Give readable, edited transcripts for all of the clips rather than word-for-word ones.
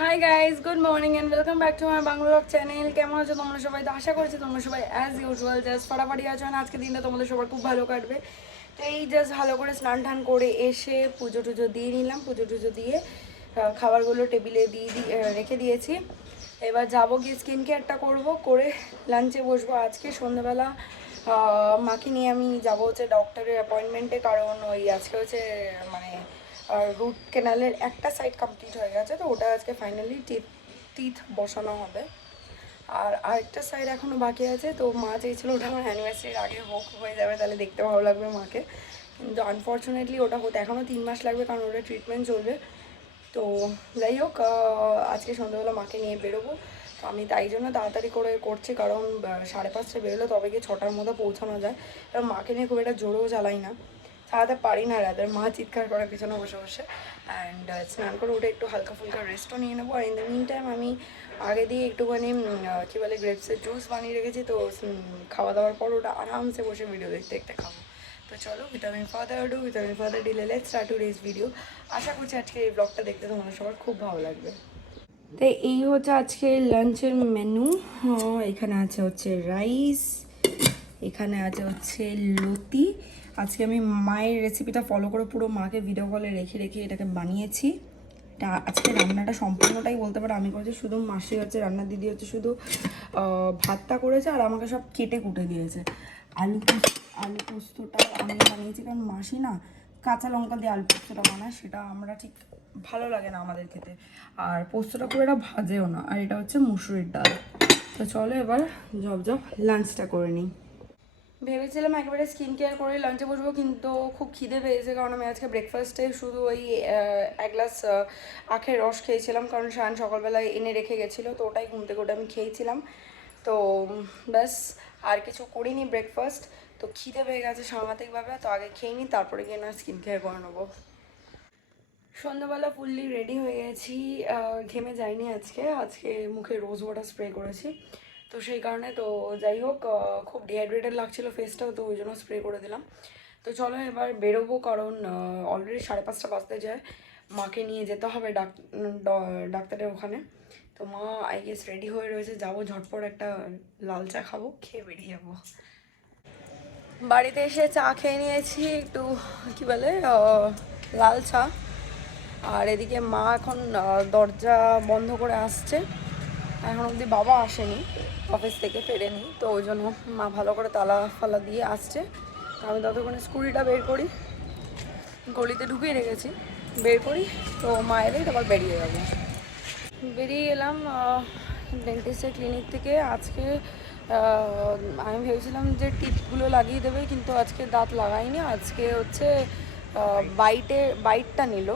Hi guys, good morning and welcome back to my Bangla channel. কেমন আছো তোমরা সবাই? তো আশা করছি তোমরা সবাই অ্যাজ ইউজুয়াল জাস্ট ফাটাফাটি আছো। আর আজকে দিনটা তোমাদের সবার খুব ভালো কাটবে। তো এই জাস্ট ভালো করে স্নান টান করে এসে পুজো টুজো দিয়ে নিলাম। পুজো টুজো দিয়ে খাবারগুলো টেবিলে রেখে দিয়েছি। এবার যাবো গিয়ে স্কিন কেয়ারটা করবো, করে লাঞ্চে বসবো। আজকে সন্ধ্যাবেলা মাকে নিয়ে আমি যাবো হচ্ছে ডক্টরের অ্যাপয়েন্টমেন্টে, কারণ ওই আজকে হচ্ছে মানে রুট কেনালের একটা সাইড কমপ্লিট হয়ে গেছে, তো ওটা আজকে ফাইনালি টিথ বসানো হবে। আর আরেকটা সাইড এখনও বাকি আছে। তো মা চেয়েছিলো ওটা আমার অ্যানিভার্সারির আগে হয়ে যাবে, তাহলে দেখতে ভালো লাগবে মাকে। কিন্তু আনফর্চুনেটলি ওটা হতে এখনও 3 মাস লাগবে, কারণ ওটা ট্রিটমেন্ট চলবে। তো যাই হোক, আজকে সন্ধ্যাবেলা মাকে নিয়ে বেরোবো। তো আমি তাই জন্য তাড়াতাড়ি করে করছি, কারণ 5:30টায় বেরোলে তবে গিয়ে 6টার মধ্যে পৌঁছানো যায়। কারণ মাকে নিয়ে খুব একটা জোরেও চালাই না, চালাতে পারি না রাতের। মা চিৎকার করে পিছনে বসে বসে। অ্যান্ড স্নান করে উঠে একটু হালকা ফুলকা রেস্টও নিয়ে নেবো। আর ইন দ্য মিন টাইম আমি আগে দিয়ে একটুখানি কী বলে গ্রেপসের জুস বানিয়ে রেখেছি। তো খাওয়া দাওয়ার পর ওটা আরামসে বসে ভিডিও দেখতে দেখতে খাবো। তো চলো, without further delay let's start today's video. আশা করছি আজকে এই ব্লগটা দেখতে তোমাদের সবার খুব ভালো লাগবে। তো এই হচ্ছে আজকে লাঞ্চের মেনু। এখানে আছে হচ্ছে রাইস, এখানে আছে হচ্ছে লতি। আজকে আমি মায়ের রেসিপিটা ফলো করে পুরো মাকে ভিডিও কলে রেখে রেখে এটাকে বানিয়েছি। এটা আজকে রান্নাটা সম্পূর্ণটাই বলতে পারো আমি করেছি, শুধু মাসি হচ্ছে রান্নার দিদি হচ্ছে শুধু ভাতটা করেছে আর আমাকে সব কেটে কুটে দিয়েছে। আলু পোস্তটা আমি বানিয়েছি, কারণ মাসি না কাঁচা লঙ্কা দিয়ে আলু পোস্তটা বানায়, সেটা আমরা ঠিক ভালো লাগে না আমাদের খেতে। আর পোস্তটা খুব একটা ভাজেও না। আর এটা হচ্ছে মুসুরির ডাল। তো চলো এবার জব লাঞ্চটা করে নিই। ভেবেছিলাম একেবারে স্কিন কেয়ার করে লাঞ্চে বসবো, কিন্তু খুব খিদে পেয়েছে, কারণ আমি আজকে ব্রেকফাস্টে শুধু ওই 1 গ্লাস আখের রস খেয়েছিলাম, কারণ শান সকালবেলায় এনে রেখে গেছিলো, তো ওটাই ঘুম থেকে ওটা আমি খেয়েছিলাম। তো ব্যাস, আর কিছু করিনি ব্রেকফাস্ট। তো খিদে পেয়ে গেছে সাংঘাতিকভাবে, তো আগে খেয়ে নিই, তারপরে গিয়ে না স্কিন কেয়ার করে নেবো। সন্ধ্যাবেলা ফুললি রেডি হয়ে গেছি, ঘেমে যাইনি আজকে মুখে রোজ ওয়াটার স্প্রে করেছি। তো সেই কারণে, তো যাই হোক, খুব ডিহাইড্রেটেড লাগছিলো ফেসটাও, তো ওই জন্য স্প্রে করে দিলাম। তো চলো এবার বেরোবো, কারণ অলরেডি 5:30 বাজতে যায়। মাকে নিয়ে যেতে হবে ডাক্তারের ওখানে। তো মা আই গেস রেডি হয়ে রয়েছে, যাবো ঝটপট একটা লাল চা খাবো, খেয়ে বেরিয়ে যাবো। বাড়িতে এসে চা খেয়ে নিয়েছি একটু, কী বলে, লাল চা। আর এদিকে মা এখন দরজা বন্ধ করে আসছে, এখন অবধি বাবা আসেনি, অফিস থেকে ফেরেনি, তো ওই জন্য মা ভালো করে তালা ফালা দিয়ে আসছে। আমি ততক্ষণে স্কুটিটা বের করি, গলিতে ঢুকিয়ে রেখেছি, বের করি, তো মা এলেই তারপর বেরিয়ে যাবো। বেরিয়ে এলাম ডেন্টিস্টের ক্লিনিক থেকে। আজকে আমি ভেবেছিলাম যে টিপগুলো লাগিয়ে দেবে, কিন্তু আজকে দাঁত লাগাইনি। আজকে হচ্ছে বাইটটা নিল,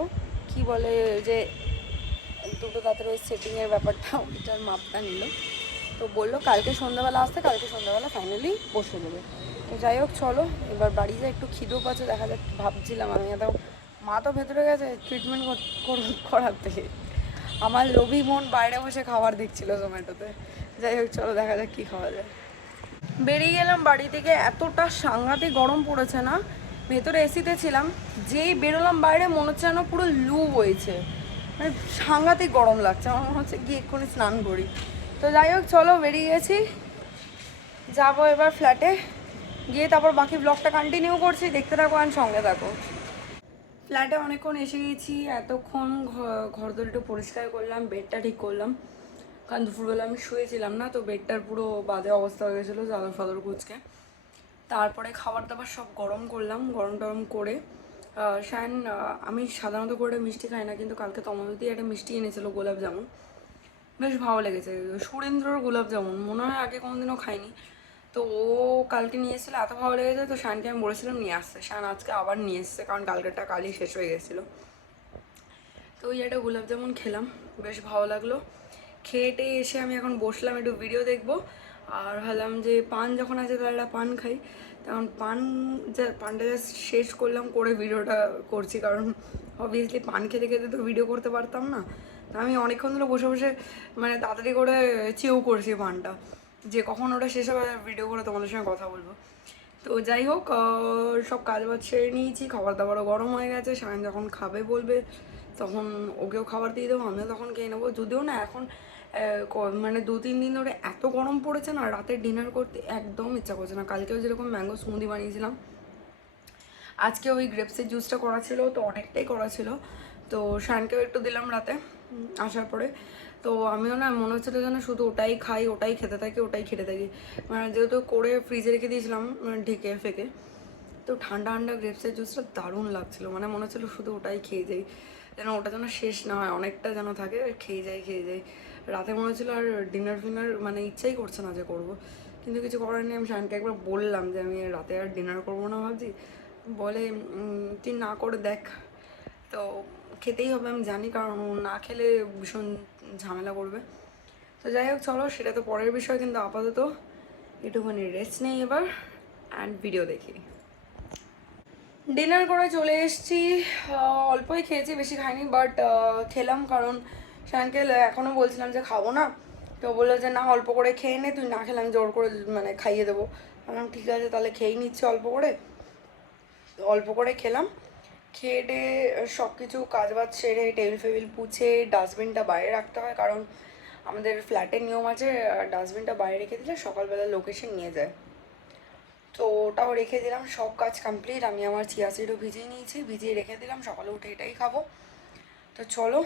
কি বলে যে দুটো দাঁতের ওই সেটিংয়ের ব্যাপারটা, ওইটার মাপটা নিল। তো বললো কালকে সন্ধ্যাবেলা আসতে, কালকে সন্ধ্যাবেলা ফাইনালি বসে দেবে। তো যাই হোক, চলো এবার বাড়ি যাই, একটু খিদেও পাচ্ছে, দেখা যাক। ভাবছিলাম আমি, এত মা তো ভেতরে গেছে ট্রিটমেন্ট করার থেকে, আমার লোভী মন বাইরে বসে খাবার দেখছিল জোম্যাটোতে। যাই হোক, চলো দেখা যাক কী খাওয়া যায়। বেরিয়ে গেলাম বাড়ি থেকে, এতটা সাংঘাতিক গরম পড়েছে না, ভেতরে এসিতে ছিলাম, যেই বেরোলাম বাইরে মনে হচ্ছে যেন পুরো লু বইছে, মানে সাংঘাতিক গরম লাগছে। আমার মনে হচ্ছে গিয়ে এক্ষুনি স্নান করি। তো যাই হোক, চলো বেরিয়ে গেছি, যাবো এবার ফ্ল্যাটে গিয়ে তারপর বাকি ব্লগটা কন্টিনিউ করছি, দেখতে থাকো আর সঙ্গে থাকো। ফ্ল্যাটে অনেকক্ষণ এসে গেছি, এতক্ষণ ঘর দর একটু পরিষ্কার করলাম, বেডটা ঠিক করলাম, কারণ দুপুরবেলা আমি শুয়েছিলাম না, তো বেডটার পুরো বাজে অবস্থা হয়ে গেছিলো চাদর ফাদর কুচকে। তারপরে খাবার দাবার সব গরম করলাম, গরম টরম করে শায়ন, আমি সাধারণত করে মিষ্টি খাই না, কিন্তু কালকে তমাবতী একটা মিষ্টি এনেছিল গোলাপ জামুন, বেশ ভালো লেগেছে, সুরেন্দ্রর গোলাপ জামুন, মনে হয় আগে কোনোদিনও খাইনি। তো ও কালকে নিয়ে এসেছিলো, এত ভালো লেগেছে, তো শানকে আমি বলেছিলাম নিয়ে আসতে, শান আজকে আবার নিয়ে এসছে, কারণ কালকেরটা কালই শেষ হয়ে গেছিলো। তো ওই একটা গোলাপ জামুন খেলাম, বেশ ভালো লাগলো। খেয়েটে এসে আমি এখন বসলাম, একটু ভিডিও দেখবো। আর ভাবলাম যে পান যখন আছে তাহলে একটা পান খাই, তখন পানটা জাস্ট শেষ করলাম, করে ভিডিওটা করছি, কারণ অবভিয়াসলি পান খেতে খেতে তো ভিডিও করতে পারতাম না। আমি অনেকক্ষণ ধরে বসে বসে মানে তাড়াতাড়ি করে চেউ করছি পানটা, যে কখন ওটা শেষ হবে ভিডিও করে তোমাদের সঙ্গে কথা বলবো। তো যাই হোক, সব কাজ বাজ সেরে নিয়েছি, খাবার দাবারও গরম হয়ে গেছে, সায়ন যখন খাবে বলবে তখন ওকেও খাবার দিয়ে দেবো, আমিও তখন খেয়ে নেবো। যদিও না এখন মানে 2-3 দিন ধরে এত গরম পড়েছে না, রাতে ডিনার করতে একদম ইচ্ছা করছে না। কালকেও যেরকম ম্যাঙ্গো স্মুদি বানিয়েছিলাম, আজকে ওই গ্রেপসের জুসটা করা ছিল, তো অনেকটাই করা ছিল, তো শানকেও একটু দিলাম রাতে আসার পরে। তো আমিও না মনে হচ্ছিলো যেন শুধু ওটাই খাই, ওটাই খেতে থাকি, ওটাই খেতে থাকি। মানে যেহেতু করে ফ্রিজে রেখে দিয়েছিলাম ঢেকে ফেকে, তো ঠান্ডা ঠান্ডা গ্রেপসের জুসটা দারুণ লাগছিলো। মানে মনে হচ্ছিলো শুধু ওটাই খেয়ে যাই, যেন ওটা যেন শেষ না হয়, অনেকটা যেন থাকে, খেয়ে যাই। রাতে মনে হচ্ছিলো আর ডিনার ফিনার মানে ইচ্ছাই করছে না যে করবো, কিন্তু কিছু করার নেই। আমি শানকে একবার বললাম যে আমি রাতে আর ডিনার করবো না ভাবছি, বলে তুই না করে দেখ। তো খেতেই হবে আমি জানি, কারণ ও না খেলে ভীষণ ঝামেলা করবে। তো যাই হোক চলো, সেটা তো পরের বিষয়, কিন্তু আপাতত একটুখানি রেস্ট নেই এবার অ্যান্ড ভিডিও দেখি। ডিনার করে চলে এসেছি, অল্পই খেয়েছি, বেশি খাইনি, বাট খেলাম, কারণ শানকে এখনও বলছিলাম যে খাবো না, তো বললো যে না অল্প করে খেয়ে নে, তুই না খেলে আমি জোর করে মানে খাইয়ে দেবো। বললাম ঠিক আছে তাহলে খেয়েই নিচ্ছি অল্প করে। অল্প করে খেলাম, খেয়ে ডে সব কিছু কাজ বাজ সেরে টেবিল ফেবিল পুছে ডাস্টবিনটা বাইরে রাখতে হয়, কারণ আমাদের ফ্ল্যাটের নিয়ম আছে ডাস্টবিনটা বাইরে রেখে দিলে সকালবেলা লোক এসে নিয়ে যায়। তো ওটাও রেখে দিলাম, সব কাজ কমপ্লিট। আমি আমার চিয়া সিডও ভিজিয়ে নিয়েছি, ভিজিয়ে রেখে দিলাম, সকালে উঠে এটাই খাবো। তো চলো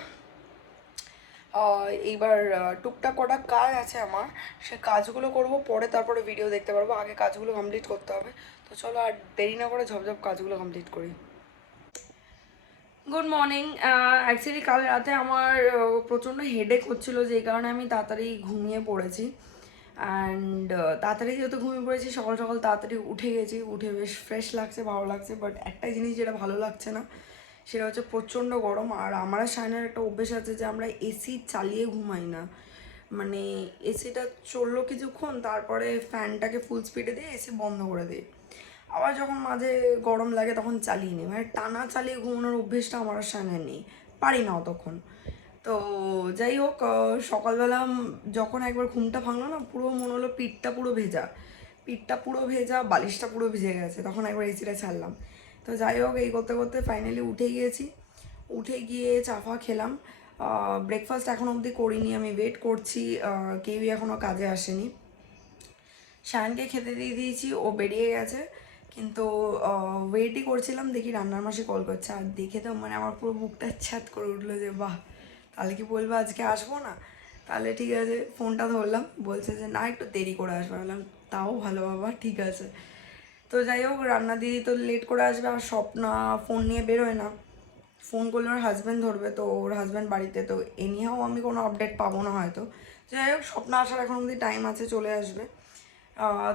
এইবার টুকটাক কটা কাজ আছে আমার, সে কাজগুলো করব পরে, তারপরে ভিডিও দেখতে পারবো, আগে কাজগুলো কমপ্লিট করতে হবে। তো চলো আর দেরি না করে ঝপঝপ কাজগুলো কমপ্লিট করি। Good morning. অ্যাকচুয়ালি কাল রাতে আমার প্রচণ্ড হেডেক হচ্ছিলো, যেই কারণে আমি তাড়াতাড়ি ঘুমিয়ে পড়েছি। অ্যান্ড তাড়াতাড়ি যেহেতু ঘুমিয়ে পড়েছি, সকাল সকাল তাড়াতাড়ি উঠে গেছি, উঠে বেশ ফ্রেশ লাগছে, ভালো লাগছে। বাট একটাই জিনিস যেটা ভালো লাগছে না, সেটা হচ্ছে প্রচণ্ড গরম। আর আমার সায়নের একটা অভ্যেস আছে যে আমরা এসি চালিয়ে ঘুমাই না, মানে এসিটা চললো কিছুক্ষণ, তারপরে ফ্যানটাকে ফুল স্পিডে দিয়ে এসি বন্ধ করে দিই। আবার যখন মাঝে গরম লাগে তখন চালিয়ে নিই, মানে টানা চালিয়ে ঘুমানোর অভ্যেসটা আমার সামনে নেই, পারি না তখন। তো যাই হোক, সকালবেলা যখন একবার ঘুমটা ভাঙলো না, পুরো মনে হলো পিঠটা পুরো ভেজা, বালিশটা পুরো ভিজে গেছে, তখন একবার এসিটা ছাড়লাম। তো যাই হোক, এই করতে করতে ফাইনালি উঠে গিয়েছি। উঠে গিয়ে চা ফা খেলাম। ব্রেকফাস্ট এখন অবধি করিনি, আমি ওয়েট করছি, কেউই এখনও কাজে আসেনি। শায়ানকে খেতে দিয়ে দিয়েছি, ও বেরিয়ে গেছে, কিন্তু ওয়েটই করছিলাম, দেখি রান্নার মাসে কল করছে। আর দেখে তো মানে আমার পুরো বুকটা ছ্যাদ করে উঠলো যে বাহ, তাহলে কি বলবো আজকে আসবো না? তাহলে ঠিক আছে, ফোনটা ধরলাম, বলছে যে না একটু দেরি করে আসবো। বললাম তাও ভালো বাবা, ঠিক আছে। তো যাই হোক, রান্না দিদি তো লেট করে আসবে, আর স্বপ্না ফোন নিয়ে বেরোয় না, ফোন করলে ওর হাজব্যান্ড ধরবে, তো ওর হাজব্যান্ড বাড়িতে, তো এনিহাও আমি কোনো আপডেট পাবো না হয়তো। যাই হোক, স্বপ্না আসার এখন অবধি টাইম আছে, চলে আসবে।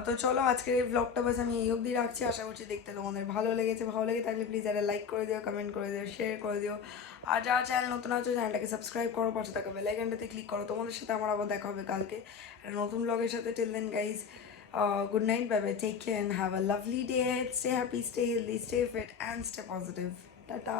তো চলো আজকের এই ব্লগটা বাস আমি এই অবধি রাখছি। আশা করছি দেখতে তোমাদের ভালো লেগেছে, ভালো লেগে থাকলে প্লিজ একটা লাইক করে দিও, কমেন্ট করে দিও, শেয়ার করে দিও। আর যারা চ্যানেল নতুন আছো, চ্যানেলটাকে সাবস্ক্রাইব করো, পাশে থাকা বেল আইকনটাতে ক্লিক করো। তোমাদের সাথে আমার আবার দেখা হবে কালকে একটা নতুন ব্লগের সাথে। Till then guys, good night, bye bye, take care and have a lovely day. Stay happy, stay healthy, stay fit and stay positive. Tata.